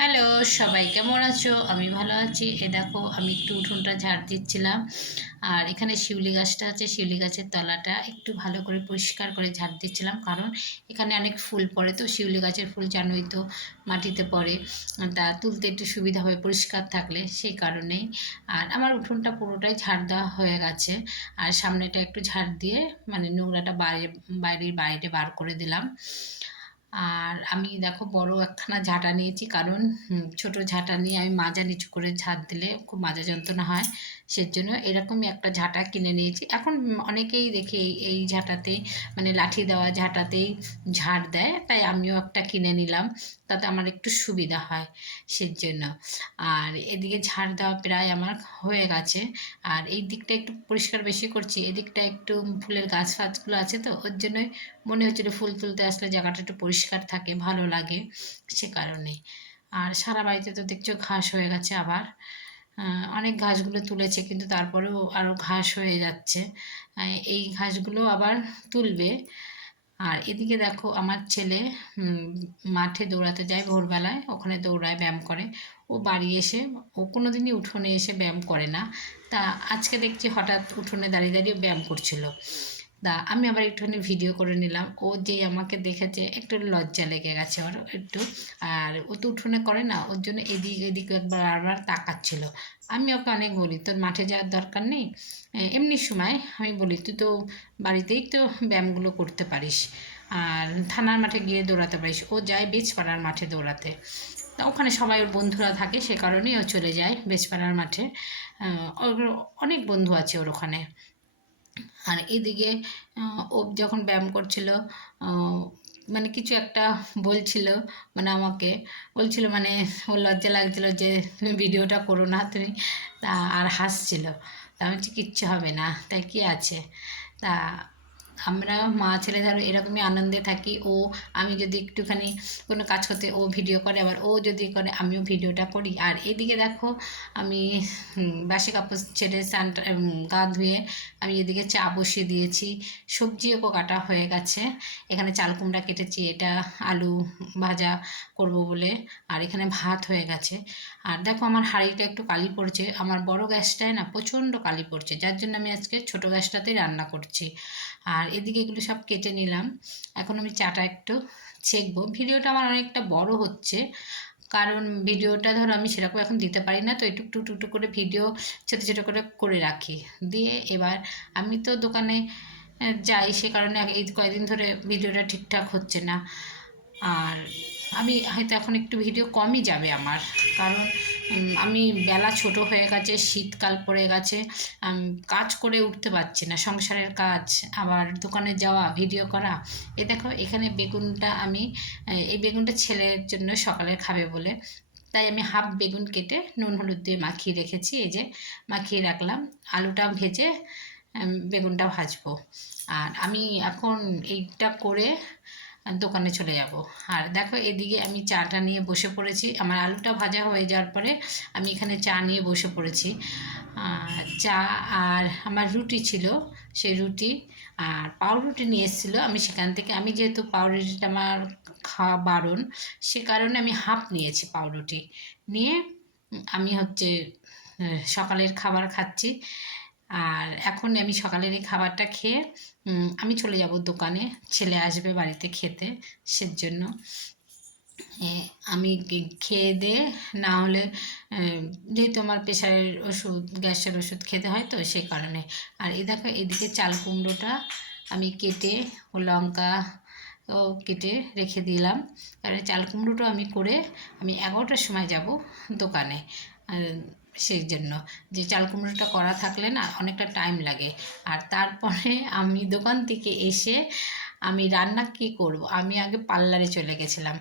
Hello, সবাই কেমন আছো? আমি ভালো আছি। দেখো আমি একটু উঠোনটা ঝাড় দিচ্ছিলাম। আর এখানে শিউলি গাছটা আছে, শিউলি গাছের তলাটা একটু ভালো করে পরিষ্কার করে ঝাড় দিচ্ছিলাম, কারণ এখানে অনেক ফুল পড়ে, তো শিউলি গাছের ফুল জানোই তো, মাটিতে পড়ে। তা তুলতে একটু সুবিধা হয় পরিষ্কার থাকলে, সেই কারণেই। আর আমার উঠোনটা পুরোটাই ঝাড় দেওয়া হয়ে গেছে। আর সামনেটা একটু ঝাড় দিয়ে মানে নোংরাটা বাইরের বাইরে বার করে দিলাম। আর আমি দেখো বড় একখানা ঝাঁটা নিয়েছি, কারণ ছোট ঝাঁটা নিয়ে আমি মাজা নিচু করে ঝাড় দিলে খুব মাজা যন্ত্রণা হয়। সেজন্য এরকমই একটা ঝাঁটা কিনে নিয়েছি। এখন অনেকেই দেখি এই ঝাঁটাতেই, মানে লাঠি দেওয়া ঝাঁটাতেই ঝাড় দেয়, তাই আমিও একটা কিনে নিলাম। তাতে আমার একটু সুবিধা হয়, সেজন্য। আর এদিকে ঝাড় দেওয়া প্রায় আমার হয়ে গেছে। আর এই দিকটা একটু পরিষ্কার বেশি করছি, এদিকটা একটু ফুলের গাছ ফাছগুলো আছে, তো ওর জন্যই মনে হচ্ছিল ফুল তুলতে আসলে জায়গাটা একটু পরিষ্কার থাকে, ভালো লাগে, সে কারণে। আর সারা বাড়িতে তো দেখছো ঘাস হয়ে গেছে আবার। অনেক ঘাসগুলো তুলেছে, কিন্তু তারপরেও আরও ঘাস হয়ে যাচ্ছে। এই ঘাসগুলো আবার তুলবে। আর এদিকে দেখো আমার ছেলে মাঠে দৌড়াতে যায় ভোরবেলায়, ওখানে দৌড়ায়, ব্যায়াম করে। ও বাড়ি এসে, ও কোনো দিনই উঠোনে এসে ব্যায়াম করে না। তা আজকে দেখছি হঠাৎ উঠোনে দাঁড়িয়ে দাঁড়িয়ে ব্যায়াম করছিল। তা আমি আবার একটুখানি ভিডিও করে নিলাম। ও যেই আমাকে দেখেছে, একটু লজ্জা লেগে গেছে ওর একটু। আর ও তো উঠোনে করে না, ওর জন্য এদিক এদিক একবার বারবার তাকাচ্ছিল। আমি ওকে অনেক বলি, তোর মাঠে যাওয়ার দরকার নেই। এমনি সময় আমি বলি, তুই তো বাড়িতেই তো ব্যায়ামগুলো করতে পারিস, আর থানার মাঠে গিয়ে দৌড়াতে পারিস। ও যায় বেজপাড়ার মাঠে দৌড়াতে। তা ওখানে সবাই ওর বন্ধুরা থাকে, সে কারণেই ও চলে যায় বেজপাড়ার মাঠে। ওর অনেক বন্ধু আছে ওর ওখানে। আর এদিকে ও যখন ব্যায়াম করছিল, আহ, মানে কিছু একটা বলছিল, মানে আমাকে বলছিল, মানে ওর লজ্জা লাগছিল যে তুমি ভিডিওটা করো না তুমি। তা আর হাসছিল। তা আমি বলছি কিচ্ছু হবে না, তাই কি আছে। তা আমরা মা ছেলে ধরো এরকমই আনন্দে থাকি। আমি যদি একটুখানি কোনো কাজ করতে, ও ভিডিও করে, আবার ও যদি করে আমিও ভিডিওটা করি। আর এদিকে দেখো আমি বাসি কাপড় ছেড়ে গা ধুয়ে আমি এদিকে চা বসিয়ে দিয়েছি। সবজিও কাটা হয়ে গেছে। এখানে চাল কুমড়া কেটেছি, এটা আলু ভাজা করব বলে। আর এখানে ভাত হয়ে গেছে। আর দেখো আমার হাঁড়িটা একটু কালি পড়ছে, আমার বড় গ্যাসটায় না প্রচণ্ড কালি পড়ছে, যার জন্য আমি আজকে ছোট গ্যাসটাতেই রান্না করছি। আর এদিকে এগুলো সব কেটে নিলাম। এখন আমি চাটা একটু ছেঁকবো। ভিডিওটা আমার অনেকটা বড় হচ্ছে, কারণ ভিডিওটা ধরো আমি সেরকম এখন দিতে পারি না, তো একটু টুকটুক টুকটুক করে ভিডিও ছোটো ছোটো করে করে রাখি। দিয়ে এবার আমি তো দোকানে যাই, সে কারণে এই কয়েকদিন ধরে ভিডিওটা ঠিকঠাক হচ্ছে না। আর আমি হয়তো এখন একটু ভিডিও কমই যাবে আমার, কারণ আমি বেলা ছোট হয়ে গেছে, শীতকাল পড়ে গেছে। কাজ করে উঠতে পারছি না, সংসারের কাজ, আবার দোকানে যাওয়া, ভিডিও করা। দেখো এখানে বেগুনটা আমি, এই বেগুনটা ছেলের জন্য সকালে খাবে বলে, তাই আমি হাফ বেগুন কেটে নুন হলুদ দিয়ে মাখিয়ে রেখেছি, এই যে মাখিয়ে রাখলাম। আলুটা ভেজে বেগুনটা ভাজবো। আর আমি এখন এইটা করে দোকানে চলে যাব। আর দেখো এদিকে আমি চাটা নিয়ে বসে পড়েছি, আমার আলুটা ভাজা হয়ে যাওয়ার পরে আমি এখানে চা নিয়ে বসে পড়েছি। চা, আর আমার রুটি ছিল, সেই রুটি আর পাউরুটি নিয়ে এসেছিলো, আমি সেখান থেকে, আমি যেহেতু পাউরুটিটা আমার খাওয়া বারণ, সে কারণে আমি হাফ নিয়েছি পাউরুটি নিয়ে। আমি হচ্ছে সকালের খাবার খাচ্ছি। আর এখন আমি সকালের এই খাবারটা খেয়ে আমি চলে যাব দোকানে, ছেলে আসবে বাড়িতে খেতে, সেজন্য আমি খেয়ে দিয়ে, না হলে যেহেতু আমার প্রেশারের ওষুধ, গ্যাসের ওষুধ খেতে হয়, তো সে কারণে। আর দেখো এদিকে চাল কুমড়োটা আমি কেটে, ও লঙ্কা ও কেটে রেখে দিলাম। কারণ চাল কুমড়োটা আমি করে আমি 11টার সময় যাব দোকানে। সেই জন্য, যে চাল কুমড়োটা করা থাকলে না অনেকটা টাইম লাগে। আর তারপরে আমি দোকান থেকে এসে আমি রান্না কী করব, আমি আগে পার্লারে চলে গেছিলাম।